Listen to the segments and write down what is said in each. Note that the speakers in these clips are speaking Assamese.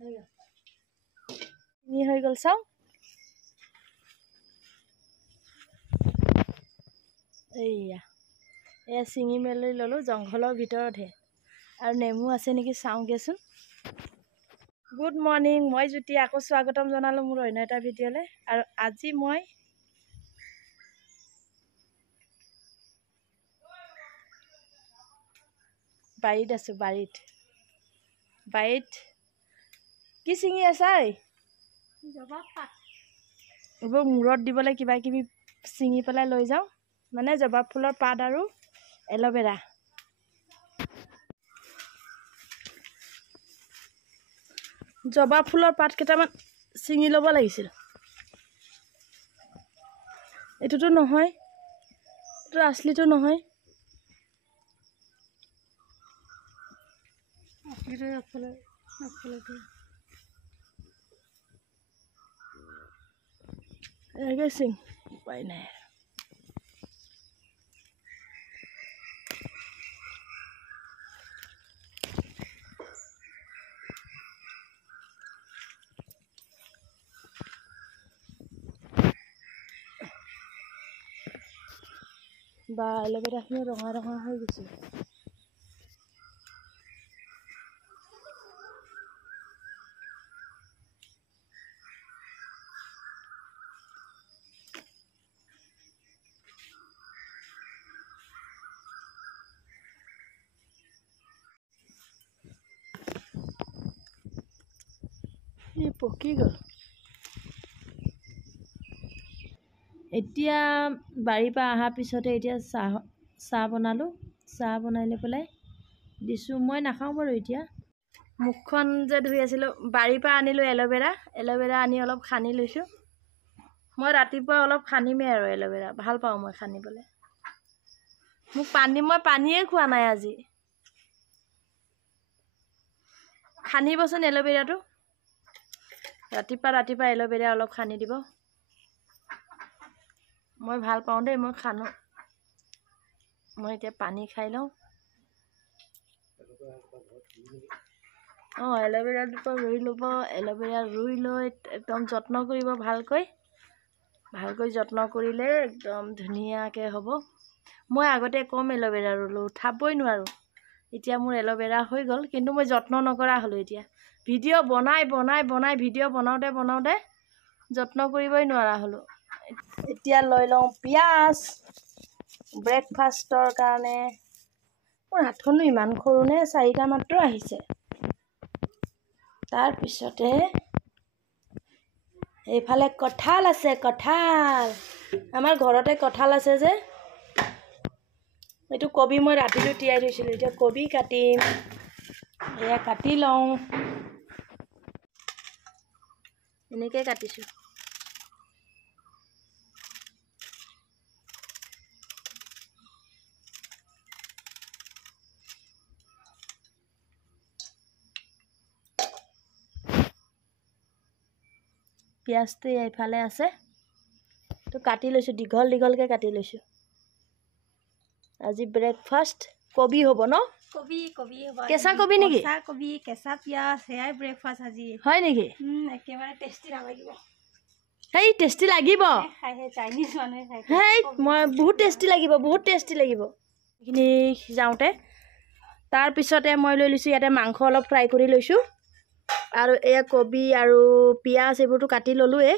চিঙি হৈ গ'ল চাওঁ এয়া চিঙি মেলি ল'লোঁ জংঘলৰ ভিতৰতহে আৰু নেমু আছে নেকি চাওঁগৈচোন গুড মৰ্ণিং মই জ্যোতি আকৌ স্বাগতম জনালোঁ মোৰ অন্য এটা ভিডিঅ'লৈ আৰু আজি মই বাৰীত আছোঁ বাৰীত কি ছিঙি আছা জবা পাত এইবোৰ মূৰত দিবলৈ কিবা কিবি ছিঙি পেলাই লৈ যাওঁ মানে জবা ফুলৰ পাত আৰু এল'ভেৰা জবা ফুলৰ পাত কেইটামান ছিঙি ল'ব লাগিছিল এইটোতো নহয় এইটো আছলিটো নহয় চিং উপায় নাই বা এল'ভেৰাখিনি ৰঙা ৰঙা হৈ গৈছে পকি গ'ল এতিয়া বাৰীৰ পৰা অহাৰ পিছতে এতিয়া চাহ বনালোঁ চাহ বনাই লৈ পেলাই দিছোঁ মই নাখাওঁ বাৰু এতিয়া মুখখন যে ধুই আছিলোঁ বাৰীৰ পৰা আনিলোঁ এল'ভেৰা আনি অলপ সানি লৈছোঁ মই ৰাতিপুৱা অলপ সানিমেই আৰু এল'ভেৰা ভাল পাওঁ মই সানিবলৈ মই পানীয়ে খোৱা নাই আজি সানিবচোন এল'ভেৰাটো ৰাতিপুৱা এল'ভেৰা অলপ সানি দিব মই ভাল পাওঁ দেই মই খানো মই এতিয়া পানী খাই লওঁ এল'ভেৰাটো ৰুই ল'ব এল'ভেৰা ৰুই লৈ একদম যত্ন কৰিব ভালকৈ যত্ন কৰিলে একদম ধুনীয়াকৈ হ'ব মই আগতে কম এল'ভেৰা ৰুলোঁ উঠাবই নোৱাৰোঁ এতিয়া মোৰ এল'ভেৰা হৈ গ'ল কিন্তু মই যত্ন নকৰা হ'লোঁ এতিয়া ভিডিঅ' বনাই ভিডিঅ' বনাওঁতে যত্ন কৰিবই নোৱাৰা হ'লোঁ এতিয়া লৈ লওঁ পিঁয়াজ ব্ৰেকফাষ্টৰ কাৰণে মোৰ হাতখনো ইমান সৰু নে 4টা মাত্ৰ আহিছে তাৰপিছতে এইফালে কঁঠাল আছে আমাৰ ঘৰতে কঁঠাল আছে যে এইটো কবি মই ৰাতিটো তিয়াই থৈছিলোঁ এতিয়া কবি কাটিম এয়া কাটি লওঁ এনেকৈ কাটিছোঁ পিঁয়াজটো এইফালে আছে তো কাটি লৈছোঁ দীঘলকৈ কাটি লৈছোঁ আজি ব্ৰেকফাষ্ট কবি হ'ব ন কবি হ'ব কেঁচা কবি নেকি কেঁচা পিঁয়াজ সেয়াই ব্ৰেকফাষ্ট আজি হয় নেকি একেবাৰে টেষ্টি লাগিব সেই টেষ্টি লাগিব চাইনিজ মানুহে সেই মই বহুত টেষ্টি লাগিব এইখিনি সিজাওঁতে তাৰপিছতে মই লৈ লৈছোঁ ইয়াতে মাংস অলপ ফ্ৰাই কৰি লৈছোঁ আৰু এয়া কবি আৰু পিঁয়াজ এইবোৰতো কাটি ল'লোৱে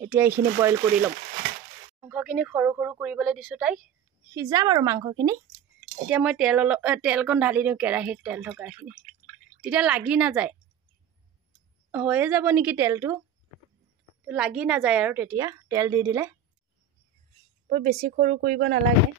এতিয়া এইখিনি বইল কৰি ল'ম মাংসখিনি সৰু কৰিবলৈ দিছোঁ তাইক সিজাম আৰু মাংসখিনি এতিয়া মই তেলকণ ঢালি দিওঁ কেৰাহীত তেল থকাখিনি তেতিয়া লাগি নাযায় হৈয়ে যাব নেকি তেলটো লাগি নাযায় আৰু তেতিয়া তেল দি দিলে বৰ বেছি সৰু কৰিব নালাগে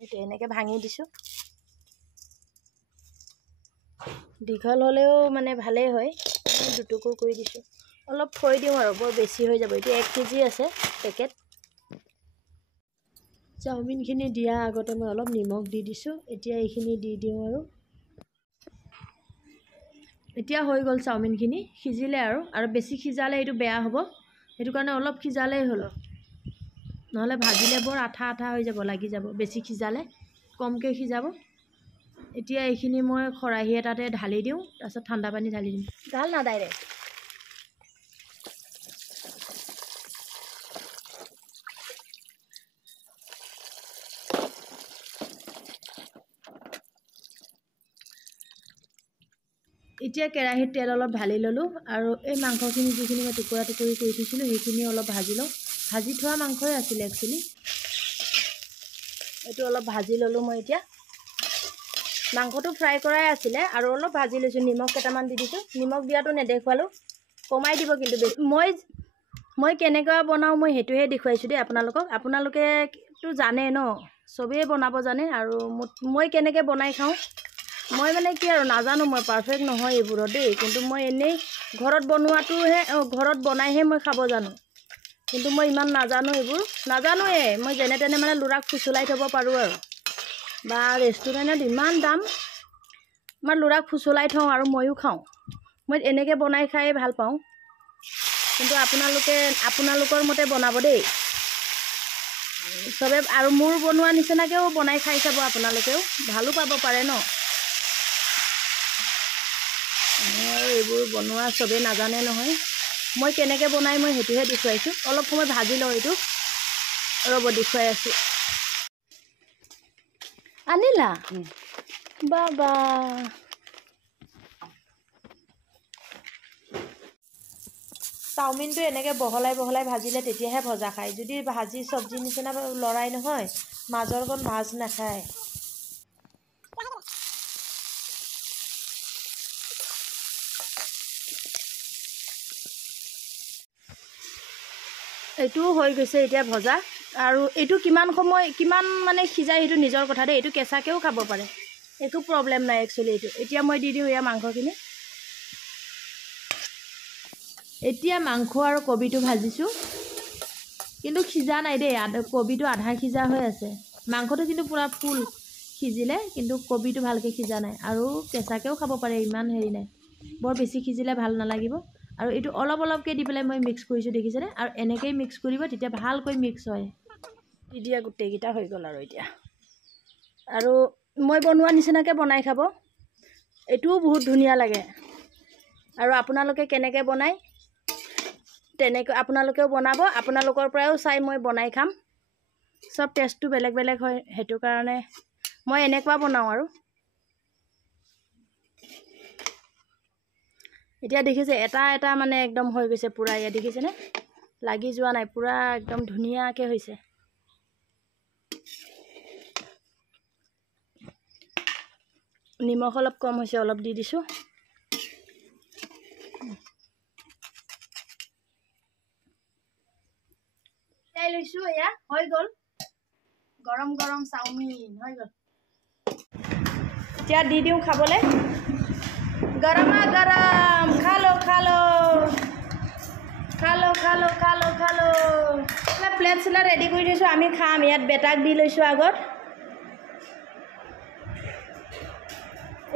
এইটো এনেকৈ ভাঙি দিছোঁ দীঘল হ'লেও মানে ভালেই হয় দুটুকুৰ কৰি দিছোঁ অলপ থৈ দিওঁ আৰু বৰ বেছি হৈ যাব এতিয়া 1 কেজি আছে পেকেট চাওমিনখিনি দিয়া আগতে মই অলপ নিমখ দি দিছোঁ এতিয়া এইখিনি দি দিওঁ আৰু এতিয়া হৈ গ'ল চাওমিনখিনি সিজিলে আৰু বেছি সিজালে এইটো বেয়া হ'ব সেইটো কাৰণে অলপ সিজালেই হ'ল নহ'লে ভাজিলে বৰ আঠা হৈ যাব লাগি যাব বেছি সিজালে কমকৈ সিজাব এতিয়া এইখিনি মই খৰাহি এটাতে ঢালি দিওঁ, তাৰপিছত ঠাণ্ডা পানী ঢালি দিম। ঢাল না ডাইৰেক্ট। এতিয়া কেৰাহীত তেল অলপ ঢালি ল'লোঁ আৰু এই মাংসখিনি যিখিনি মই টুকুৰা টুকুৰি কৰি থৈছিলোঁ সেইখিনি অলপ ভাজি লওঁ। ভাজি থোৱা মাংসই আছিলে একচুৱেলি। এইটো অলপ ভাজি ল'লোঁ মই এতিয়া। মাংসটো ফ্ৰাই কৰাই আছিলে আৰু অলপ ভাজি লৈছোঁ, নিমখ কেইটামান দি দিছোঁ। নিমখ দিয়াটো নেদেখুৱালোঁ, কমাই দিব কিন্তু বেছি। মই কেনেকুৱা বনাওঁ মই সেইটোহে দেখুৱাইছোঁ দেই আপোনালোকক। আপোনালোকেতো জানে ন, চবেই বনাব জানে আৰু মই কেনেকৈ বনাই খাওঁ। মই মানে কি আৰু নাজানো, মই পাৰফেক্ট নহয় এইবোৰত দেই, কিন্তু মই এনেই ঘৰত বনোৱাটোহে ঘৰত বনাইহে মই খাব জানো। কিন্তু মই ইমান নাজানো, এইবোৰ নাজানোৱে। মই যেনে তেনে মানে ল'ৰাক ফুচলাই থ'ব পাৰোঁ আৰু, বা ৰেষ্টুৰেণ্টত ইমান দাম, আমাৰ ল'ৰাক ফুচলাই থওঁ আৰু ময়ো খাওঁ। মই এনেকৈ বনাই খাই ভাল পাওঁ। কিন্তু আপোনালোকৰ মতে বনাব দেই চবে, আৰু মোৰ বনোৱা নিচিনাকৈও বনাই খাই চাব আপোনালোকেও, ভালো পাব পাৰে ন। মই এইবোৰ বনোৱা চবেই নাজানে নহয়। মই কেনেকৈ বনাই মই সেইটোহে দেখুৱাইছোঁ। অলপ সময় ভাজি লওঁ এইটো, ৰ'ব দেখুৱাই আছোঁ। আনিলা বাবা, চাওমিনটো এনেকৈ বহলাই বহলাই ভাজিলে তেতিয়াহে ভজা খায়। যদি ভাজি চব্জি নিচিনা লৰাই নহয়, মাজৰ কণ ভাজ নাখায়। এইটোও হৈ গৈছে এতিয়া ভজা। আৰু এইটো কিমান মানে সিজাই সেইটো নিজৰ কথা দেই। এইটো কেঁচাকৈও খাব পাৰে, একো প্ৰব্লেম নাই একচুৱেলি এইটো। এতিয়া মই দি দিওঁ এয়া মাংসখিনি। এতিয়া মাংস আৰু কবিটো ভাজিছোঁ, কিন্তু সিজা নাই দেই, কবিটো আধা সিজা হৈ আছে। মাংসটো কিন্তু পূৰা ফুল সিজিলে, কিন্তু কবিটো ভালকৈ সিজা নাই। আৰু কেঁচাকৈও খাব পাৰে, ইমান হেৰি নাই। বৰ বেছি সিজিলে ভাল নালাগিব। আৰু এইটো অলপ অলপকৈ দি পেলাই মই মিক্স কৰিছোঁ, দেখিছেনে? আৰু এনেকৈয়ে মিক্স কৰিব, তেতিয়া ভালকৈ মিক্স হয়। দি দিয়া গোটেইকেইটা হৈ গ'ল আৰু এতিয়া। আৰু মই বনোৱা নিচিনাকৈ বনাই খাব, এইটোও বহুত ধুনীয়া লাগে। আৰু আপোনালোকে কেনেকৈ বনায় তেনেকৈ আপোনালোকেও বনাব। আপোনালোকৰ পৰাও চাই মই বনাই খাম। চব টেষ্টটো বেলেগ বেলেগ হয়, সেইটো কাৰণে মই এনেকুৱা বনাওঁ আৰু। এতিয়া দেখিছে এটা এটা মানে একদম হৈ গৈছে পূৰা, ইয়াত দেখিছেনে? লাগি যোৱা নাই, পূৰা একদম ধুনীয়াকৈ হৈছে। নিমখ অলপ কম হৈছে, অলপ দি দিছোঁ। লৈছোঁ, এয়া হৈ গ'ল। গৰম গৰম চাওমিন হৈ গ'ল। এতিয়া দি দিওঁ খাবলৈ। গৰমা গৰম, খালো খালো খালো খালো খালো খালো। প্লেট চিলেট ৰেডি কৰি থৈছোঁ, আমি খাম। ইয়াত বেটাক দি লৈছোঁ আগত।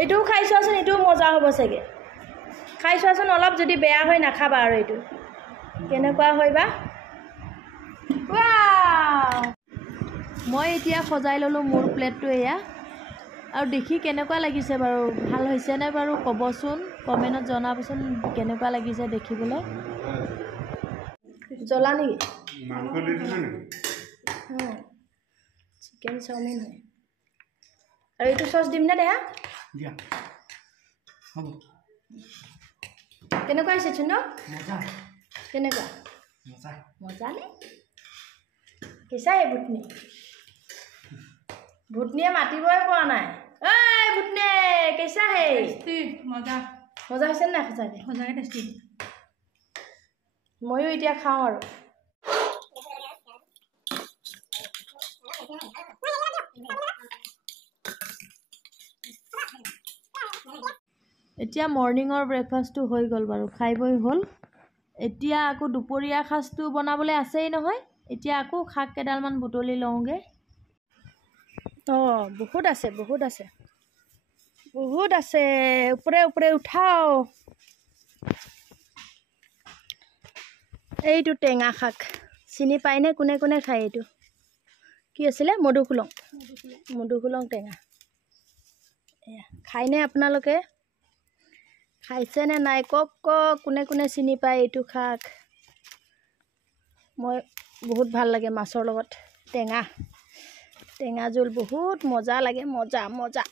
এইটোও খাই চোৱাচোন, এইটোও মজা হ'ব চাগে। খাই চোৱাচোন অলপ, যদি বেয়া হয় নাখাবা আৰু। এইটো কেনেকুৱা হয় বা। মই এতিয়া সজাই ল'লোঁ মোৰ প্লেটটো এয়া। আৰু দেখি কেনেকুৱা লাগিছে বাৰু, ভাল হৈছেনে বাৰু ক'বচোন, কমেণ্টত জনাবচোন কেনেকুৱা লাগিছে দেখিবলৈ। জ্বলা নেকি? চিকেন চাওমিন হয়। আৰু এইটো চচ দিম নে দেহা? কেনেকুৱা হৈছে চুন? কেনেকুৱা মজা নে? কেঁচাই ভুটনি, ভুটনিয়ে মাতিবই পৰা নাই। ঐ ভুটনে, কেঁচা হে? মজা মজা হৈছে নাই? সঁচাকৈ সঁচাকৈ টেষ্টি। ময়ো এতিয়া খাওঁ আৰু। এতিয়া মৰ্ণিঙৰ ব্ৰেকফাষ্টটো হৈ গ'ল বাৰু, খাই বৈ হ'ল। এতিয়া আকৌ দুপৰীয়া সাজটো বনাবলৈ আছেই নহয়। এতিয়া আকৌ শাক কেইডালমান বুটলি লওঁগৈ। বহুত আছে, বহুত আছে, বহুত আছে। ওপৰে ওপৰে উঠাও। এইটো টেঙা শাক চিনি পায়নে? কোনে কোনে খায়? এইটো কি আছিলে? মধুসোলং। মধুসোলং টেঙা। খাইনে আপোনালোকে খাইছেনে নাই কওক কওক কোনে কোনে চিনি পায় এইটো শাক মই বহুত ভাল লাগে মাছৰ লগত টেঙা জোল বহুত মজা লাগে মজা মজা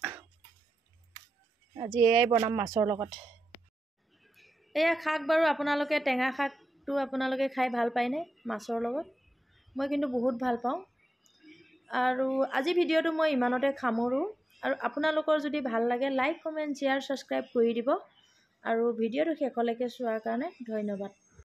আজি এয়াই বনাম মাছৰ লগত এয়া শাক বাৰু আপোনালোকে টেঙা শাকটো আপোনালোকে খাই ভাল পায়নে মাছৰ লগত মই কিন্তু বহুত ভাল পাওঁ আৰু আজি ভিডিঅ'টো মই ইমানতে সামৰোঁ আৰু আপোনালোকৰ যদি ভাল লাগে লাইক কমেণ্ট শ্বেয়াৰ ছাবস্ক্ৰাইব কৰি দিব আৰু ভিডিঅ'টো শেষলৈকে চোৱাৰ কাৰণে ধন্যবাদ